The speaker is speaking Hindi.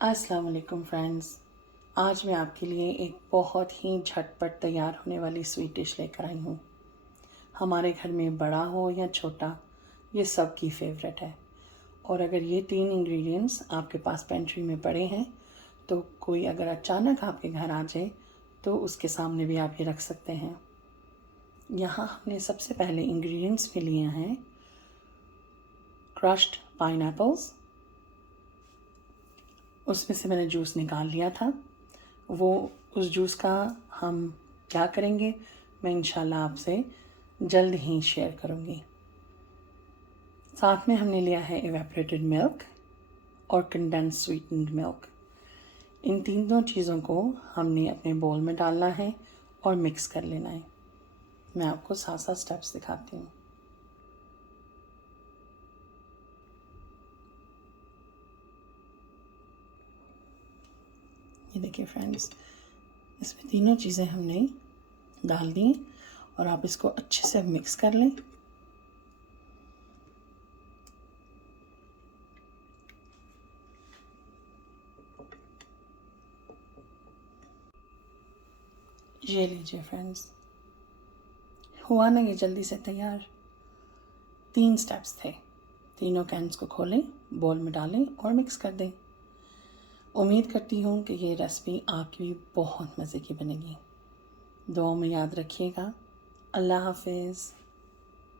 अस्सलाम वालेकुम फ्रेंड्स। आज मैं आपके लिए एक बहुत ही झटपट तैयार होने वाली स्वीट डिश लेकर आई हूँ। हमारे घर में बड़ा हो या छोटा, ये सबकी फेवरेट है। और अगर ये 3 इंग्रेडिएंट्स आपके पास पेंट्री में पड़े हैं तो कोई अगर अचानक आपके घर आ जाए तो उसके सामने भी आप ये रख सकते हैं। यहाँ हमने सबसे पहले इंग्रेडिएंट्स में लिए हैं क्रश्ड पाइनएप्पल्स। उसमें से मैंने जूस निकाल लिया था। वो उस जूस का हम क्या करेंगे, मैं इंशाल्लाह आपसे जल्द ही शेयर करूँगी। साथ में हमने लिया है इवेपोरेटेड मिल्क और कंडेंस स्वीटन्ड मिल्क। इन तीनों चीज़ों को हमने अपने बोल में डालना है और मिक्स कर लेना है। मैं आपको साथ साथ स्टेप्स दिखाती हूँ। ये देखिए फ्रेंड्स, इसमें तीनों चीज़ें हमने डाल दी और आप इसको अच्छे से मिक्स कर लें। ये लीजिए फ्रेंड्स, हुआ ना ये जल्दी से तैयार। 3 स्टेप्स थे। तीनों कैन्स को खोलें, बोल में डालें और मिक्स कर दें। उम्मीद करती हूँ कि ये रेसिपी आपकी बहुत मज़े की बनेगी। दुआओं में याद रखिएगा। अल्लाह हाफ़िज़।